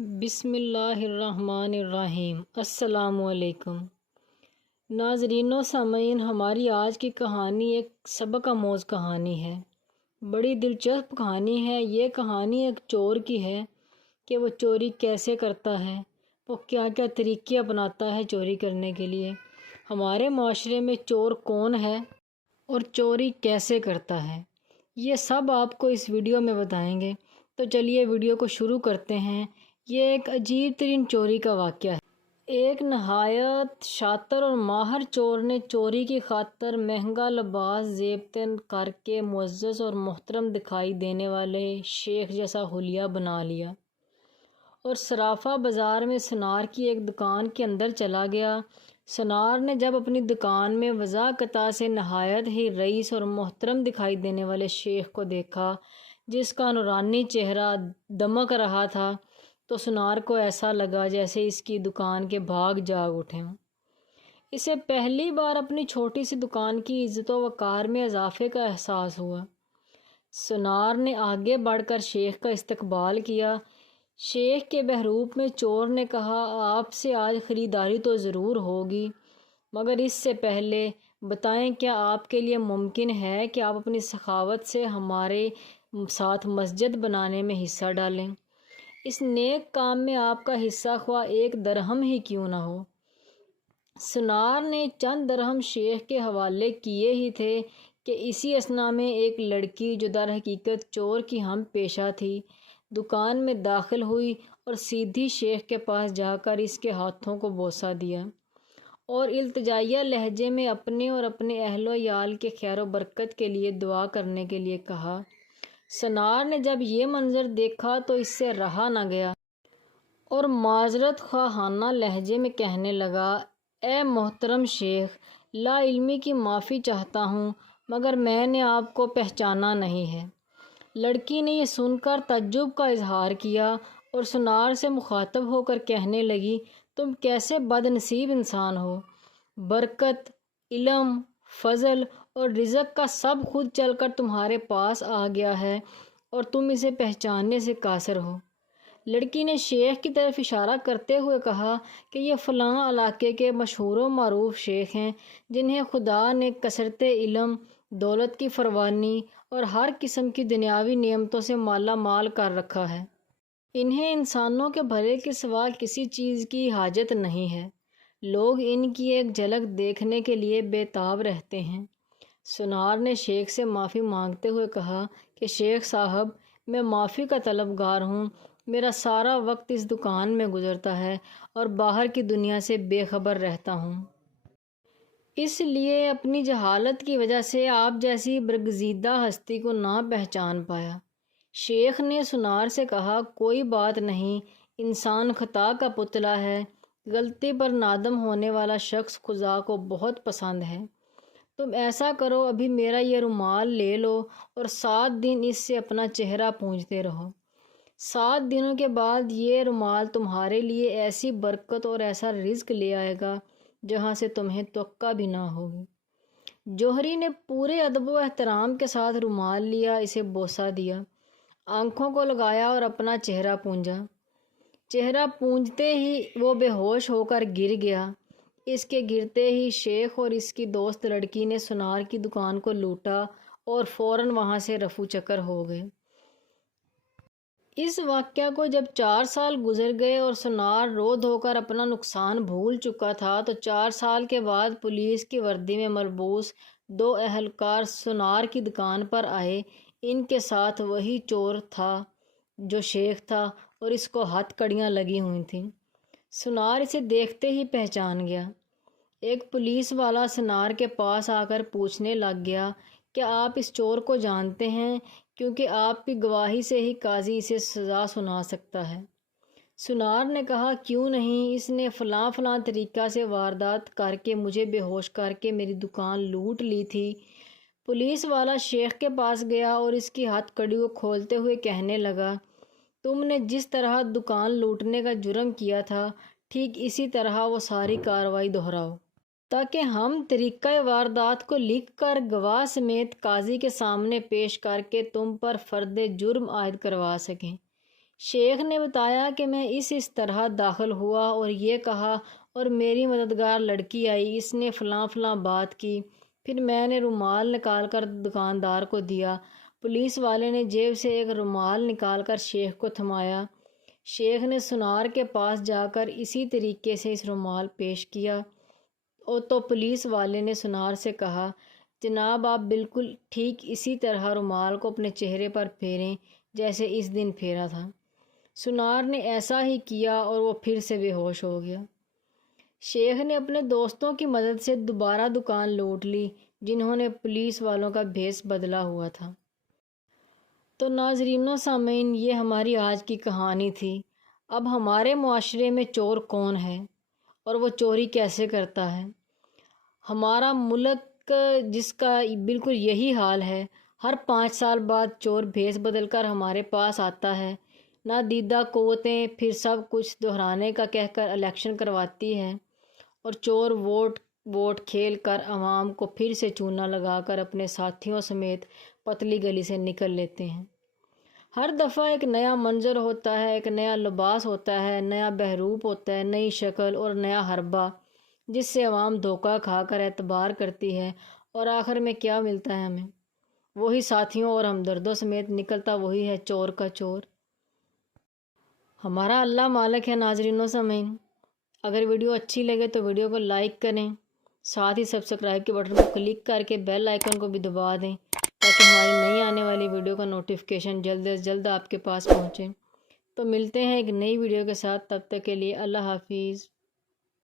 بسم اللہ الرحمن الرحیم۔ السلام علیکم ناظرین و سامعین، ہماری آج کی کہانی ایک سبق آموز کہانی ہے۔ بڑی دلچسپ کہانی ہے۔ یہ کہانی ایک چور کی ہے کہ وہ چوری کیسے کرتا ہے، وہ کیا کیا طریقے اپناتا ہے چوری کرنے کے لیے، ہمارے معاشرے میں چور کون ہے اور چوری کیسے کرتا ہے، یہ سب آپ کو اس ویڈیو میں بتائیں گے۔ تو چلیے ویڈیو کو شروع کرتے ہیں۔ یہ ایک عجیب ترین چوری کا واقعہ ہے۔ ایک نہایت شاطر اور ماہر چور نے چوری کی خاطر مہنگا لباس زیب تن کر کے معزز اور محترم دکھائی دینے والے شیخ جیسا حلیہ بنا لیا اور صرافہ بازار میں سنار کی ایک دکان کے اندر چلا گیا۔ سنار نے جب اپنی دکان میں وضاح قطع سے نہایت ہی رئیس اور محترم دکھائی دینے والے شیخ کو دیکھا، جس کا نورانی چہرہ دمک رہا تھا، تو سنار کو ایسا لگا جیسے اس کی دکان کے بھاگ جاگ اٹھے ہوں۔ اسے پہلی بار اپنی چھوٹی سی دکان کی عزت و وقار میں اضافے کا احساس ہوا۔ سنار نے آگے بڑھ کر شیخ کا استقبال کیا۔ شیخ کے بحروپ میں چور نے کہا، آپ سے آج خریداری تو ضرور ہوگی، مگر اس سے پہلے بتائیں کیا آپ کے لیے ممکن ہے کہ آپ اپنی سخاوت سے ہمارے ساتھ مسجد بنانے میں حصہ ڈالیں؟ اس نیک کام میں آپ کا حصہ خواہ 1 درہم ہی کیوں نہ ہو۔ سنار نے چند درہم شیخ کے حوالے کیے ہی تھے کہ اسی اثنا میں ایک لڑکی، جو در حقیقت چور کی ہم پیشہ تھی، دکان میں داخل ہوئی اور سیدھی شیخ کے پاس جا کر اس کے ہاتھوں کو بوسہ دیا اور التجائیہ لہجے میں اپنے اور اپنے اہل و عیال کے خیر و برکت کے لیے دعا کرنے کے لیے کہا۔ سنار نے جب یہ منظر دیکھا تو اس سے رہا نہ گیا اور معذرت خواہانہ لہجے میں کہنے لگا، اے محترم شیخ، لا علمی کی معافی چاہتا ہوں، مگر میں نے آپ کو پہچانا نہیں ہے۔ لڑکی نے یہ سن کر تعجب کا اظہار کیا اور سنار سے مخاطب ہو کر کہنے لگی، تم کیسے بد نصیب انسان ہو، برکت، علم، فضل اور رزق کا سب خود چل کر تمہارے پاس آ گیا ہے اور تم اسے پہچاننے سے قاصر ہو۔ لڑکی نے شیخ کی طرف اشارہ کرتے ہوئے کہا کہ یہ فلاں علاقے کے مشہور و معروف شیخ ہیں، جنہیں خدا نے کثرت علم، دولت کی فراوانی اور ہر قسم کی دنیاوی نعمتوں سے مالا مال کر رکھا ہے۔ انہیں انسانوں کے بھلے کے سوا کسی چیز کی حاجت نہیں ہے۔ لوگ ان کی ایک جھلک دیکھنے کے لیے بے تاب رہتے ہیں۔ سنار نے شیخ سے معافی مانگتے ہوئے کہا کہ شیخ صاحب، میں معافی کا طلبگار ہوں۔ میرا سارا وقت اس دکان میں گزرتا ہے اور باہر کی دنیا سے بے خبر رہتا ہوں، اس لیے اپنی جہالت کی وجہ سے آپ جیسی برگزیدہ ہستی کو نہ پہچان پایا۔ شیخ نے سنار سے کہا، کوئی بات نہیں، انسان خطا کا پتلا ہے، غلطی پر نادم ہونے والا شخص خدا کو بہت پسند ہے۔ تم ایسا کرو، ابھی میرا یہ رومال لے لو اور 7 دن اس سے اپنا چہرہ پونجھتے رہو۔ 7 دنوں کے بعد یہ رومال تمہارے لیے ایسی برکت اور ایسا رزق لے آئے گا جہاں سے تمہیں توقع بھی نہ ہوگی۔ جوہری نے پورے ادب و احترام کے ساتھ رومال لیا، اسے بوسہ دیا، آنکھوں کو لگایا اور اپنا چہرہ پونجھا۔ چہرہ پونجھتے ہی وہ بے ہوش ہو کر گر گیا۔ اس کے گرتے ہی شیخ اور اس کی دوست لڑکی نے سنار کی دکان کو لوٹا اور فوراً وہاں سے رفو چکر ہو گئے۔ اس واقعہ کو جب 4 سال گزر گئے اور سنار رو دھو کر اپنا نقصان بھول چکا تھا، تو 4 سال کے بعد پولیس کی وردی میں ملبوس 2 اہلکار سنار کی دکان پر آئے۔ ان کے ساتھ وہی چور تھا جو شیخ تھا اور اس کو ہتھ کڑیاں لگی ہوئی تھیں۔ سنار اسے دیکھتے ہی پہچان گیا۔ ایک پولیس والا سنار کے پاس آ کر پوچھنے لگ گیا، کیا آپ اس چور کو جانتے ہیں؟ کیونکہ آپ کی گواہی سے ہی قاضی اسے سزا سنا سکتا ہے۔ سنار نے کہا، کیوں نہیں، اس نے فلاں فلاں طریقہ سے واردات کر کے مجھے بے ہوش کر کے میری دکان لوٹ لی تھی۔ پولیس والا شیخ کے پاس گیا اور اس کی ہتھ کڑی کو کھولتے ہوئے کہنے لگا، تم نے جس طرح دکان لوٹنے کا جرم کیا تھا، ٹھیک اسی طرح وہ ساری کارروائی دہراؤ، تاکہ ہم طریقہ واردات کو لکھ کر گواہ سمیت قاضی کے سامنے پیش کر کے تم پر فرد جرم عائد کروا سکیں۔ شیخ نے بتایا کہ میں اس طرح داخل ہوا اور یہ کہا اور میری مددگار لڑکی آئی، اس نے فلاں فلاں بات کی، پھر میں نے رومال نکال کر دکاندار کو دیا۔ پولیس والے نے جیب سے ایک رومال نکال کر شیخ کو تھمایا۔ شیخ نے سونار کے پاس جا کر اسی طریقے سے اس رومال پیش کیا اور تو پولیس والے نے سونار سے کہا، جناب آپ بالکل ٹھیک اسی طرح رومال کو اپنے چہرے پر پھیریں جیسے اس دن پھیرا تھا۔ سونار نے ایسا ہی کیا اور وہ پھر سے بے ہوش ہو گیا۔ شیخ نے اپنے دوستوں کی مدد سے دوبارہ دکان لوٹ لی جنہوں نے پولیس والوں کا بھیس بدلا ہوا تھا۔ تو ناظرین و سامعین، یہ ہماری آج کی کہانی تھی۔ اب ہمارے معاشرے میں چور کون ہے اور وہ چوری کیسے کرتا ہے؟ ہمارا ملک جس کا بالکل یہی حال ہے، ہر 5 سال بعد چور بھیس بدل کر ہمارے پاس آتا ہے۔ نادیدہ قوتیں پھر سب کچھ دہرانے کا کہہ کر الیکشن کرواتی ہے اور چور ووٹ کھیل کر عوام کو پھر سے چونا لگا کر اپنے ساتھیوں سمیت پتلی گلی سے نکل لیتے ہیں۔ ہر دفعہ ایک نیا منظر ہوتا ہے، ایک نیا لباس ہوتا ہے، نیا بہروپ ہوتا ہے، نئی شکل اور نیا حربہ، جس سے عوام دھوکہ کھا کر اعتبار کرتی ہے اور آخر میں کیا ملتا ہے ہمیں؟ وہی ساتھیوں اور ہمدردوں سمیت نکلتا وہی ہے چور کا چور۔ ہمارا اللہ مالک ہے۔ ناظرین و سامعین، اگر ویڈیو اچھی لگے تو ویڈیو کو لائک کریں، ساتھ ہی سبسکرائب کے بٹن کو کلک کر کے بیل آئیکن کو بھی دبا دیں تاکہ ہماری نئی آنے والی ویڈیو کا نوٹیفیکیشن جلد از جلد آپ کے پاس پہنچے۔ تو ملتے ہیں ایک نئی ویڈیو کے ساتھ، تب تک کے لیے اللہ حافظ۔